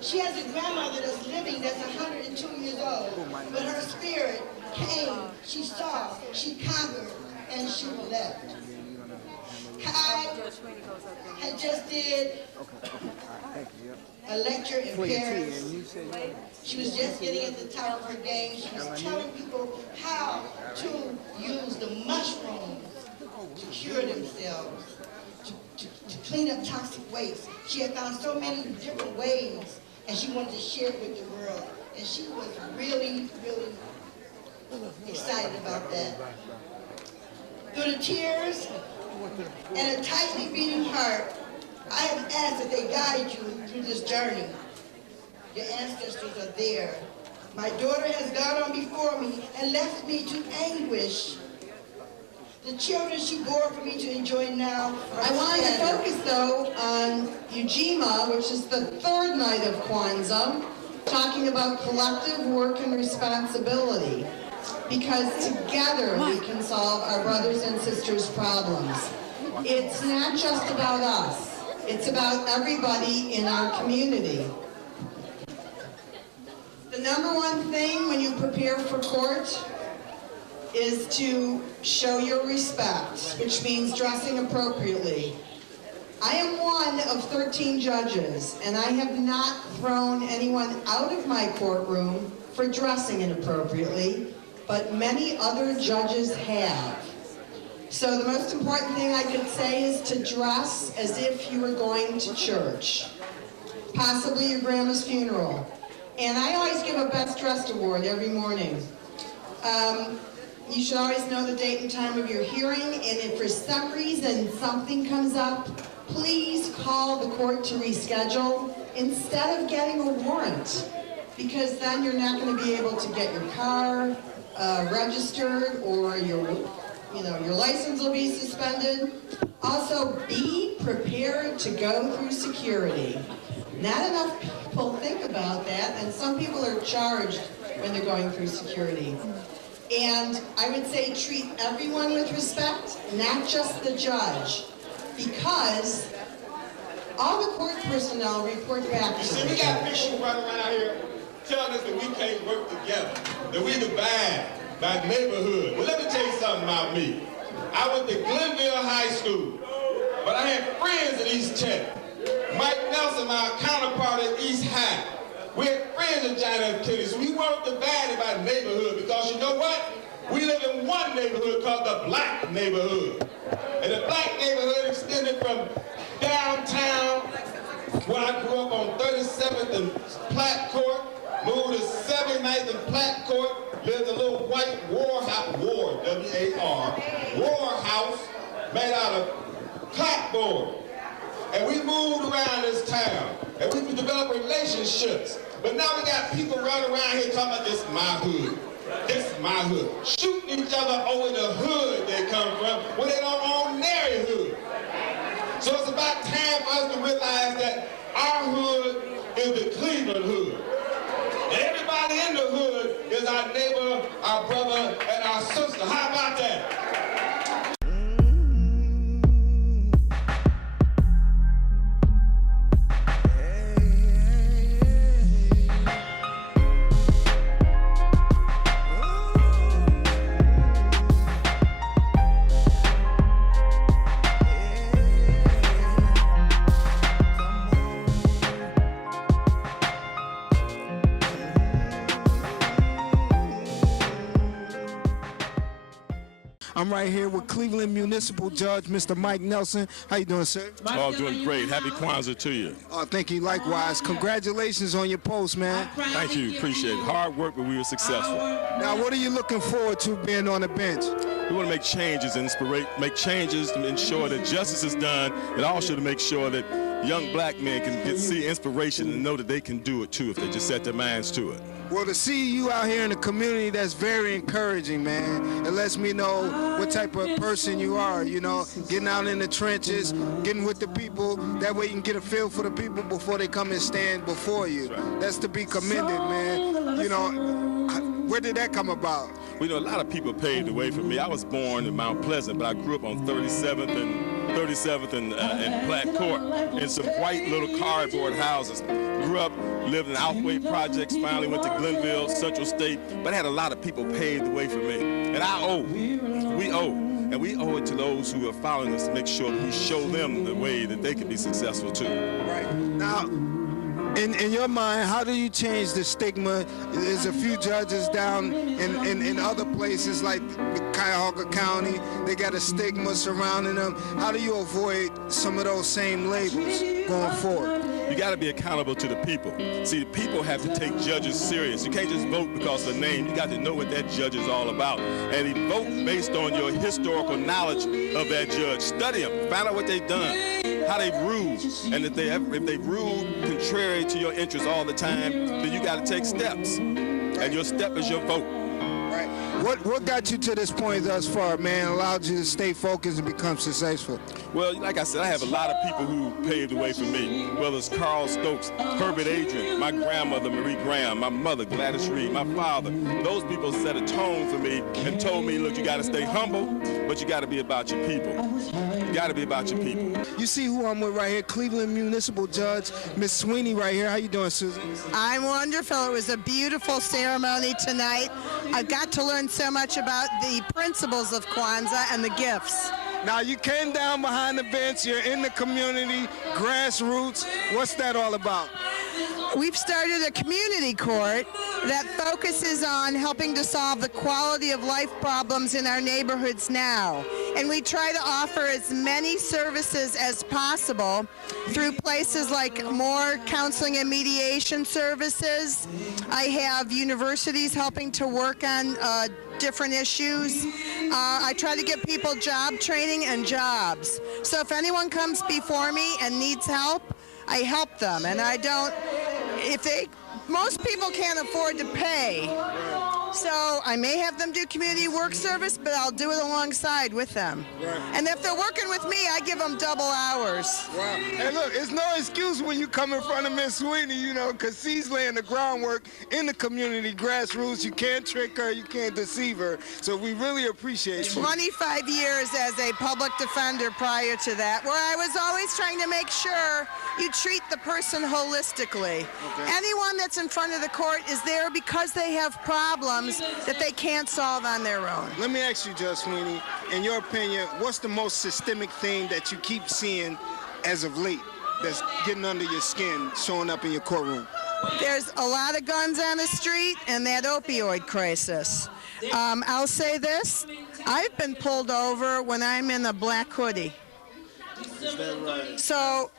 She has a grandmother that's living that's 102 years old, but her spirit came, she saw, she conquered, and she left. I just did a lecture in Paris. She was just getting at the top of her game. She was telling people how to use the mushrooms to cure themselves, to clean up toxic waste. She had found so many different ways, and she wanted to share it with the world. And she was really, really excited about that. Through the tears and a tightly beating heart, I have asked that they guide you through this journey. Your ancestors are there. My daughter has gone on before me and left me to anguish. The children she bore for me to enjoy now. I wanted to focus, though, on Ujima, which is the third night of Kwanzaa, talking about collective work and responsibility, because together we can solve our brothers and sisters' problems. It's not just about us. It's about everybody in our community. The number one thing when you prepare for court is to show your respect, which means dressing appropriately. I am one of 13 judges, and I have not thrown anyone out of my courtroom for dressing inappropriately, but many other judges have. So the most important thing I could say is to dress as if you were going to church, possibly your grandma's funeral. And I always give a Best Dressed Award every morning. You should always know the date and time of your hearing, and if for some reason something comes up, please call the court to reschedule instead of getting a warrant, because then you're not going to be able to get your car registered, or your license will be suspended. Also, be prepared to go through security. Not enough people think about that, and some people are charged when they're going through security. And I would say treat everyone with respect, not just the judge, because all the court personnel report back to the judge. We got people running around here together, that we divide by neighborhood. Well, let me tell you something about me. I went to Glenville High School, but I had friends at East Tech. Mike Nelson, my counterpart at East High. We had friends at John F. Kennedy, so we weren't divided by neighborhood because you know what? We live in one neighborhood called the black neighborhood. And the black neighborhood extended from downtown, where I grew up on 37th and Platt Court, moved to 79th and Platt Court, lived in a little white war house, W-A-R, war house made out of clapboard. And we moved around this town, and we developed relationships. But now we got people running around here talking about this is my hood. This is my hood. Shooting each other over the hood they come from when they don't own their hood. So it's about time for us to realize that our hood is the Cleveland hood. And everybody in the hood is our neighbor, our brother, and our sister. How about that? I'm right here with Cleveland Municipal Judge, Mr. Mike Nelson. How you doing, sir? Oh, doing great. Happy Kwanzaa to you. Thank you, likewise. Congratulations on your post, man. Thank you. Appreciate it. Hard work, but we were successful. Now, what are you looking forward to being on the bench? We want to make changes, make changes to ensure that justice is done, and also to make sure that young black men can see inspiration and know that they can do it too if they just set their minds to it. Well, to see you out here in the community, that's very encouraging, man. It lets me know what type of person you are, you know, getting out in the trenches, getting with the people. That way you can get a feel for the people before they come and stand before you. That's to be commended, man. You know, where did that come about? Well, you know, a lot of people paved the way for me. I was born in Mount Pleasant, but I grew up on 37th and Platt Court in some white little cardboard houses. Grew up, lived in Outhwaite Projects, finally went to Glenville, Central State, but I had a lot of people paved the way for me. And we owe it to those who are following us to make sure that we show them the way that they can be successful too. Right. Now, in your mind, how do you change the stigma? There's a few judges down in other places like Cuyahoga County. They got a stigma surrounding them. How do you avoid some of those same labels going forward? You got to be accountable to the people. See, the people have to take judges serious. You can't just vote because of the name. You got to know what that judge is all about. And you vote based on your historical knowledge of that judge. Study them. Find out what they've done, how they've ruled. And if they've ruled contrary to your interests all the time, then you got to take steps. And your step is your vote. Right. What got you to this point thus far, man, allowed you to stay focused and become successful? Well, like I said, I have a lot of people who paved the way for me. Whether it's Carl Stokes, Herbert Adrian, my grandmother, Marie Graham, my mother, Gladys Reed, my father. Those people set a tone for me and told me, look, you got to stay humble, but you got to be about your people. You got to be about your people. You see who I'm with right here, Cleveland Municipal Judge, Miss Sweeney right here. How you doing, Susan? I'm wonderful. It was a beautiful ceremony tonight. I got to learn so much about the principles of Kwanzaa and the gifts. Now, you came down behind the bench, you're in the community, grassroots. What's that all about? We've started a community court that focuses on helping to solve the quality of life problems in our neighborhoods now. And we try to offer as many services as possible through places like more counseling and mediation services. I have universities helping to work on different issues. I try to get people job training and jobs. So if anyone comes before me and needs help, I help them. And I don't, most people can't afford to pay. So I may have them do community work service, but I'll do it alongside with them. Right. And if they're working with me, I give them double hours. Wow. Hey, look, it's no excuse when you come in front of Miss Sweeney, you know, because she's laying the groundwork in the community grassroots. You can't trick her. You can't deceive her. So we really appreciate you. 25 years as a public defender prior to that, where I was always trying to make sure you treat the person holistically. Okay. Anyone that's in front of the court is there because they have problems that they can't solve on their own. Let me ask you, Judge Sweeney, in your opinion, what's the most systemic thing that you keep seeing as of late that's getting under your skin, showing up in your courtroom? There's a lot of guns on the street and that opioid crisis. I'll say this, I've been pulled over when I'm in a black hoodie. Is that right? So,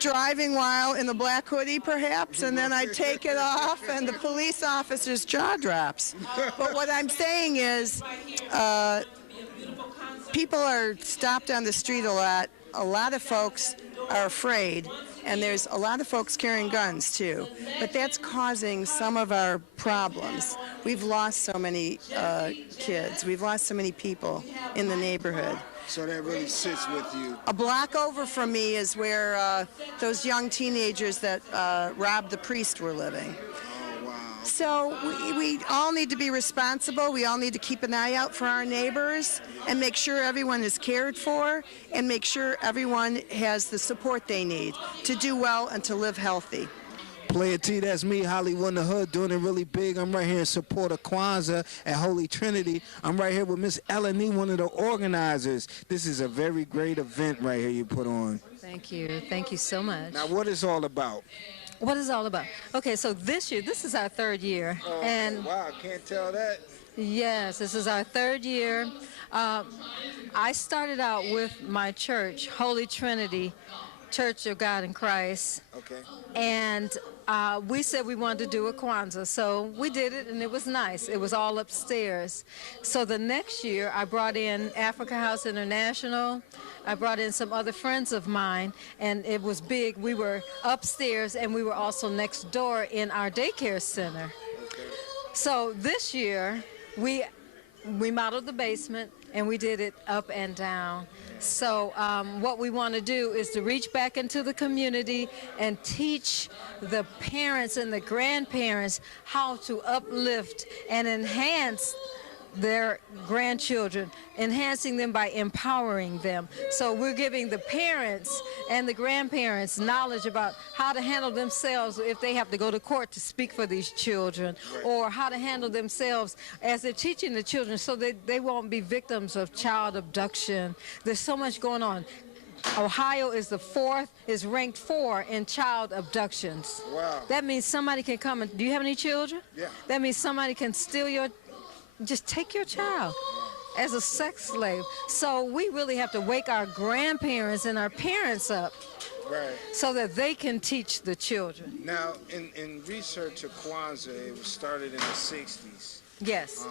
driving while in a black hoodie, perhaps, and then I take it off, and the police officer's jaw drops. But what I'm saying is, people are stopped on the street a lot. A lot of folks are afraid, and there's a lot of folks carrying guns, too. But that's causing some of our problems. We've lost so many kids. We've lost so many people in the neighborhood. So that really sits with you. A block over from me is where those young teenagers that robbed the priest were living. Oh, wow. So we all need to be responsible. We all need to keep an eye out for our neighbors and make sure everyone is cared for and make sure everyone has the support they need to do well and to live healthy. Playa T, that's me, Hollywood in the Hood, doing it really big. I'm right here in support of Kwanzaa at Holly Trinity. I'm right here with Miss ElAneet, one of the organizers. This is a very great event right here you put on. Thank you. Thank you so much. Now, what is all about? What is it all about? Okay, so this year, this is our third year. And wow, I can't tell that. yes, this is our third year. I started out with my church, Holy Trinity Church of God in Christ. Okay. And we said we wanted to do a Kwanzaa, so we did it, and it was nice. It was all upstairs. So the next year, I brought in Africa House International. I brought in some other friends of mine, and it was big. We were upstairs, and we were also next door in our daycare center. Okay. So this year, we modeled the basement, and we did it up and down. So what we want to do is to reach back into the community and teach the parents and the grandparents how to uplift and enhance their grandchildren, enhancing them by empowering them. So we're giving the parents and the grandparents knowledge about how to handle themselves if they have to go to court to speak for these children, or how to handle themselves as they're teaching the children so that they won't be victims of child abduction. There's so much going on. Ohio is ranked 4 in child abductions. Wow. That means somebody can come and, do you have any children? Yeah. That means somebody can steal just take your child as a sex slave. So we really have to wake our grandparents and our parents up, Right. so that they can teach the children. Now, in research of Kwanzaa, it was started in the 60s Yes,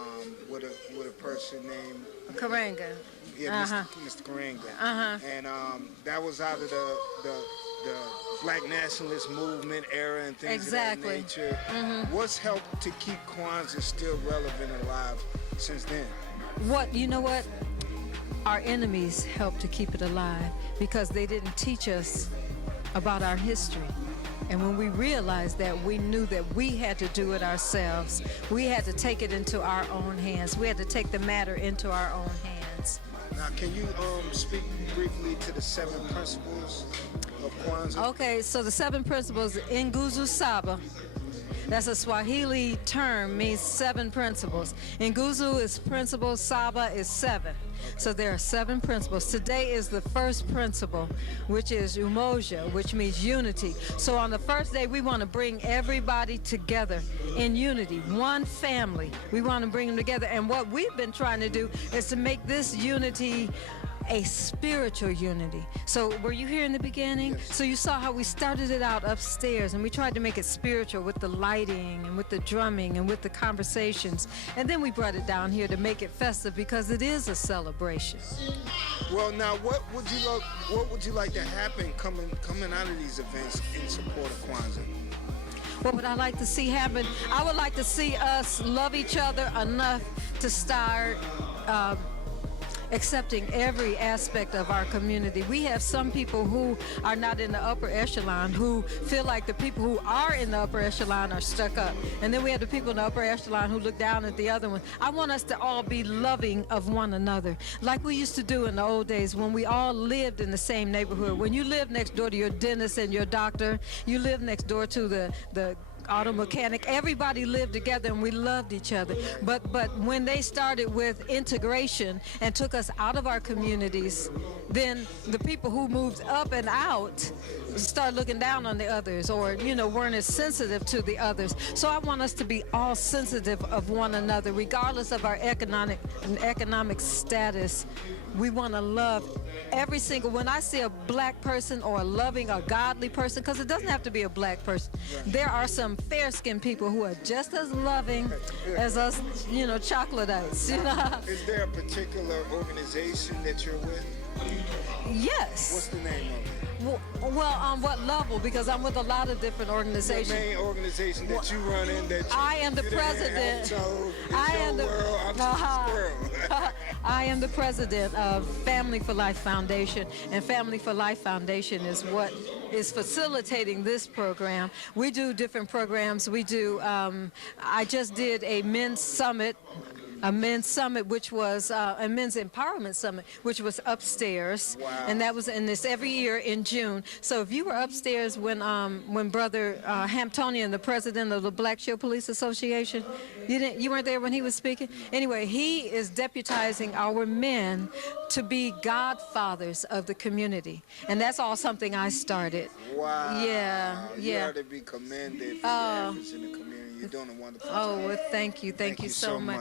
with a person named Karanga. Mr. Karanga. And that was out of the Black nationalist movement era and things Exactly. of that nature. What's helped to keep Kwanzaa still relevant and alive since then? You know what? Our enemies helped to keep it alive because they didn't teach us about our history. And when we realized that, we knew that we had to do it ourselves. We had to take it into our own hands. We had to take the matter into our own hands. Now, can you speak briefly to the 7 principles of Kwanzaa? Okay, so the 7 principles, Nguzu Saba. That's a Swahili term, means 7 principles. Nguzu is principle, Saba is 7. So there are 7 principles. Today is the first principle, which is umoja, which means unity. So on the first day, we want to bring everybody together in unity, one family. We want to bring them together. And what we've been trying to do is to make this unity a spiritual unity. So were you here in the beginning? Yes. So you saw how we started it out upstairs, and we tried to make it spiritual with the lighting and with the drumming and with the conversations. And then we brought it down here to make it festive because it is a celebration. Well, now, what would you like to happen coming out of these events in support of Kwanzaa? What would I like to see happen? I would like to see us love each other enough to start accepting every aspect of our community. We have some people who are not in the upper echelon who feel like the people who are in the upper echelon are stuck up. And then we have the people in the upper echelon who look down at the other one. I want us to all be loving of one another, like we used to do in the old days when we all lived in the same neighborhood. When you live next door to your dentist and your doctor, you live next door to the auto mechanic, everybody lived together and we loved each other. But when they started with integration and took us out of our communities, then the people who moved up and out started looking down on the others, or weren't as sensitive to the others. So I want us to be all sensitive of one another, regardless of our economic status. We want to love every single. When I see a black person or a loving, a godly person, because it doesn't have to be a black person, there are some fair-skinned people who are just as loving as us, chocolatites. Is there a particular organization that you're with? Yes. What's the name of it? Well, on what level? Because I'm with a lot of different organizations. The main organization that you run in, I am the president. I am the president of Family for Life Foundation, and Family for Life Foundation is what is facilitating this program. We do different programs. We do, I just did a men's summit, which was a men's empowerment summit, which was upstairs. Wow. And that was in this every year in June. So if you were upstairs when Brother Hamptonian, the president of the Black Shield Police Association, you weren't there when he was speaking? Anyway, he is deputizing our men to be godfathers of the community. And that's all something I started. Wow. Yeah. You ought to be commended for your efforts in the community. You're doing a wonderful job. Well, thank you so much.